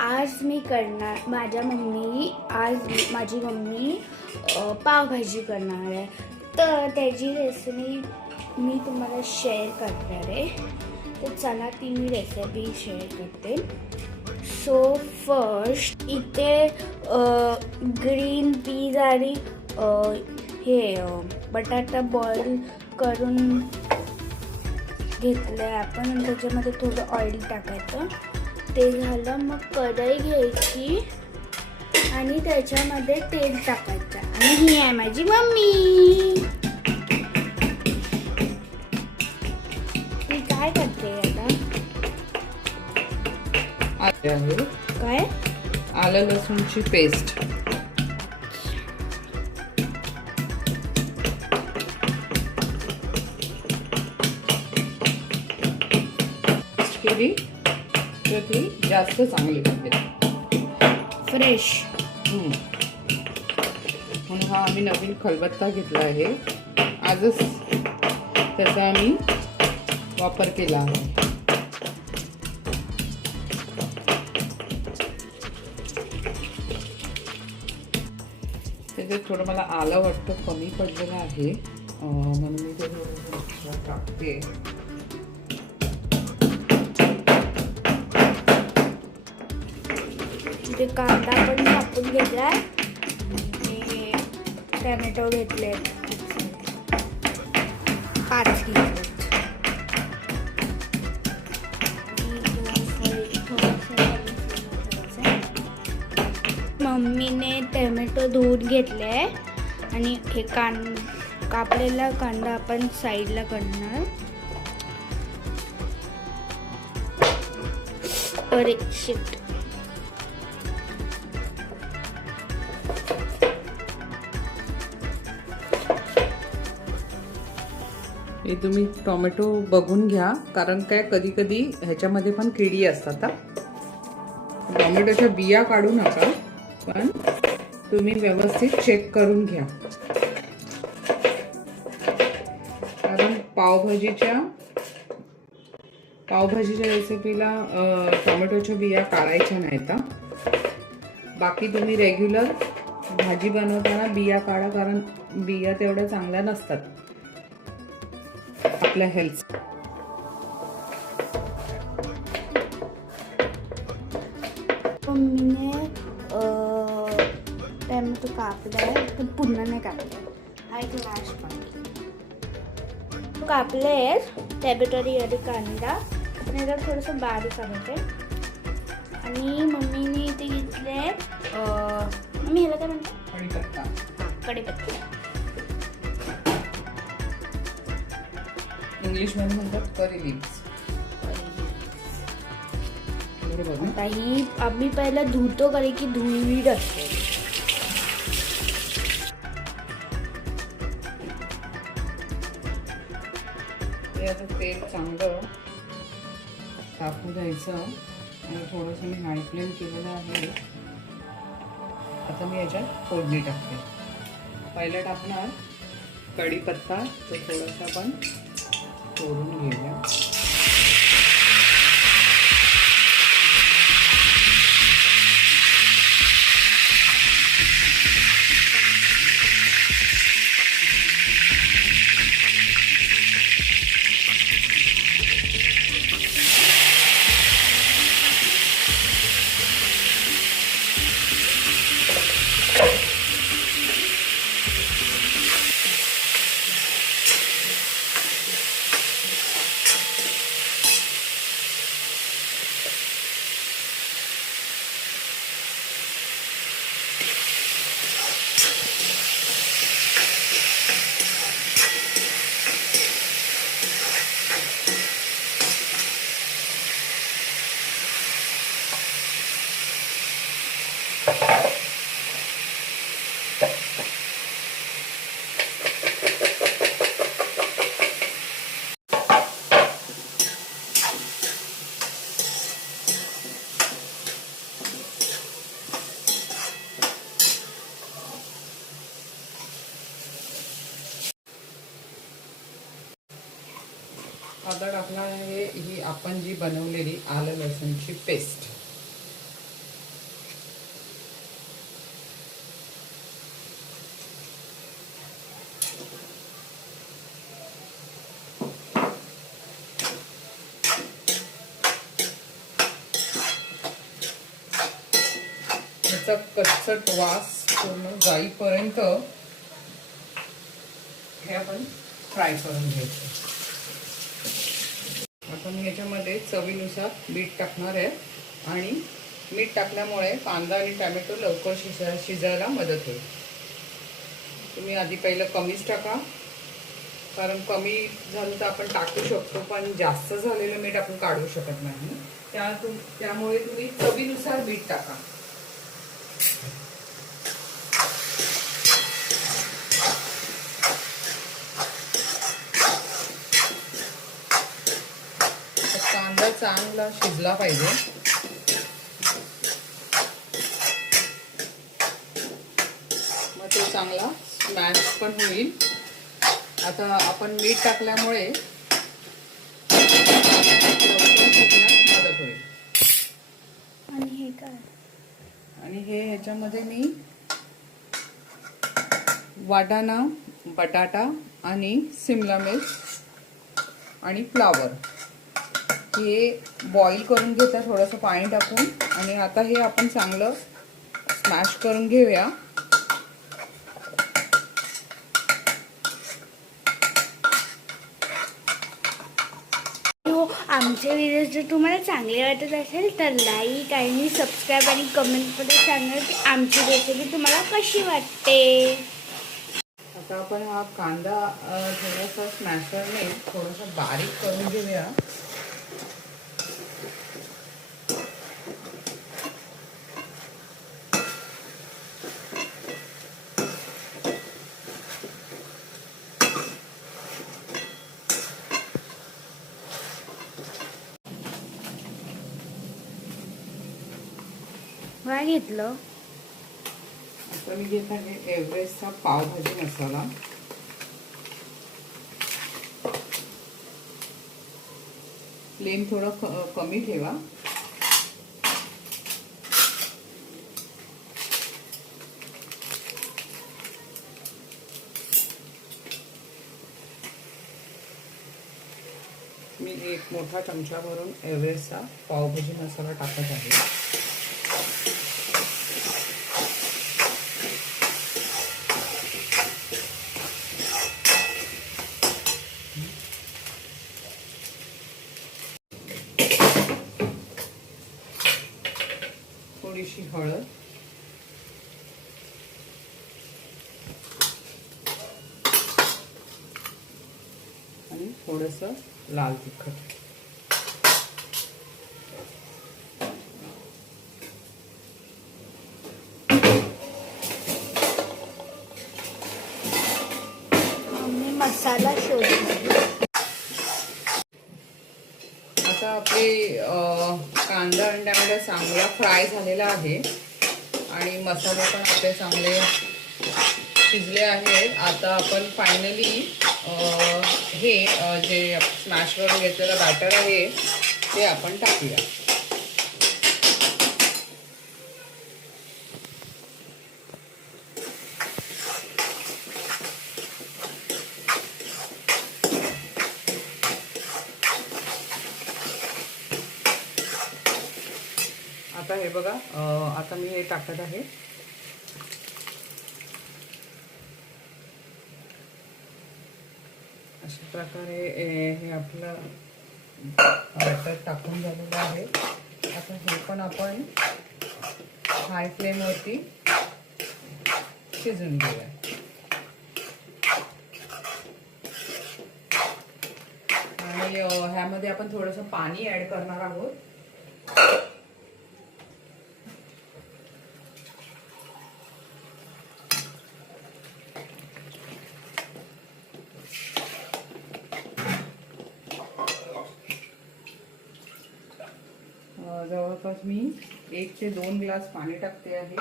आज मी करणार माझी मम्मी पावभाजी करणार आहे, तर त्याची रेसिपी मी तुम्हाला शेअर करणार आहे. तर चला ती मी रेसिपी शेअर करते. सो फर्स्ट इथे ग्रीन पीज आणि बटाटा बॉईल करून घेतलं आहे आपण, आणि त्याच्यामध्ये थोडं ऑइल टाकायचं. ते झालं, मग कढई घ्यायची आणि त्याच्यामध्ये तेल टाकायचं. आणि ही आहे माझी मम्मी. ती काय करते आता? काय? आलं लसूणची पेस्ट. केली तर ती जास्त चांगली बनते, फ्रेश. म्हणून हा आम्ही नवीन खलबत्ता घेतला आहे. आजच त्याचा आम्ही वापर केला आहे. त्याच्यात थोडं मला आलं वाटतं कमी पडलेलं आहे, म्हणून मी ते थोडं टाकते. ते कांदा पण कापून घेतलाय आणि टॅमॅटो घेतले 5 घेतले. मम्मीने टॅमॅटो धुवून घेतले आणि हे कापलेला कांदा आपण साईडला करणार. अरे शिट. हे तुम्ही टोमॅटो बघून घ्या, कारण काय कधी कधी ह्याच्यामध्ये पण किडी असतात. टोमॅटोच्या बिया काढू नका, पण तुम्ही व्यवस्थित चेक करून घ्या, कारण पावभाजीच्या रेसिपीला टोमॅटोच्या बिया काढायच्या नाहीत. बाकी तुम्ही रेग्युलर भाजी बनवताना बिया काढा, कारण बिया तेवढ्या चांगल्या नसतात आपल्या हेल्थ. मम्मीने टॅमॅटो कापलाय, पण पुन्हा नाही कापलाय. हा एक लास्ट पण कापले टॅमॅटो आणि कांदा, आणि त्याला थोडंसं बारीक करायचे. आणि मम्मीने इथे घेतले मम्मी ह्याला काय म्हणतात? कढीपत्ता. कढीपत्ता. इंग्लिश मध्ये म्हणतात करी लीव्स. आता ही आम्ही पहिला धुतो, कारण की धुळीड असते. ते आता तेल चांगलं टाकू द्यायचं, आणि थोडंसं मी हाय फ्लेम केलेलं आहे. आता मी याच्यात फोडणी टाकते. पहिलं टाकणार कढीपत्ता, तो थोडासा आपण तोडून घेऊया. आता टाकणार आहे ही आपण जी बनवलेली आलं लसूणची पेस्ट. याचा कच्चट वास पूर्ण जाईपर्यंत हे आपण फ्राय करून घ्यायचं. आता मी याच्यामध्ये चवीनुसार मीठ टाकणार आहे आणि मीठ टाकल्यामुळे कांदा आणि टोमॅटो लवकर शिजायला मदत होईल. तुम्ही आधी पहिलं कमीच टाका, कारण कमी झालं तर आपण टाकू शकतो, पण जास्त झालेलं मीठ आपण काढू शकत नाही. त्यामुळे तुम्ही चवीनुसार मीठ टाका. कांदा चांगला शिजला पाहिजे. मग तो चांगला स्मॅश पण होईल. आता आपण मीठ टाकल्यामुळे मदत होईल. आणि हे काय? आणि हे ह्याच्यामध्ये मी वाटाणा, बटाटा आणि सिमला मिर्च आणि फ्लावर हे बॉईल करून घेता थोडंसं पाणी टाकून. आणि आता हे आपण चांगलं स्मॅश करून घेऊया. आमचे व्हिडिओ जर तुम्हाला चांगले वाटत असेल तर लाईक आणि सबस्क्राईब आणि कमेंटमध्ये सांगा की आमची रेसिपी तुम्हाला कशी वाटते. आता आपण हा कांदा थोडासा स्मॅशरने थोडासा बारीक करून घेऊया. काय घेतलं? आता मी घेत आहे एव्हरेस्टचा पावभाजी मसाला. फ्लेम थोडं कमी ठेवा. मी एक मोठा चमचा भरून एव्हरेस्टचा पावभाजी मसाला टाकत आहे. थोडीशी हळद, आणि थोडंसं लाल तिखट. मी मसाला शोधला. आता आपले कांदा आणि टोमॅटो चांगला फ्राय झालेला आहे आणि मसाले पण आपले चांगले शिजले आहेत. आता आपण फायनली हे जे स्मॅश करून घेतलेलं बॅटर आहे ते आपण टाकूया. आता हे बघा, आता मी हे टाकत आहे. अशा प्रकारे हे आपलं बॅटर टाकून झालेलं आहे. आता हे पण आपण हाय फ्लेमवरती शिजून घेऊया. आणि ह्यामध्ये आपण थोडंसं पाणी ऍड करणार आहोत. जवळपास मी 1 ते 2 ग्लास पाणी टाकते आहे.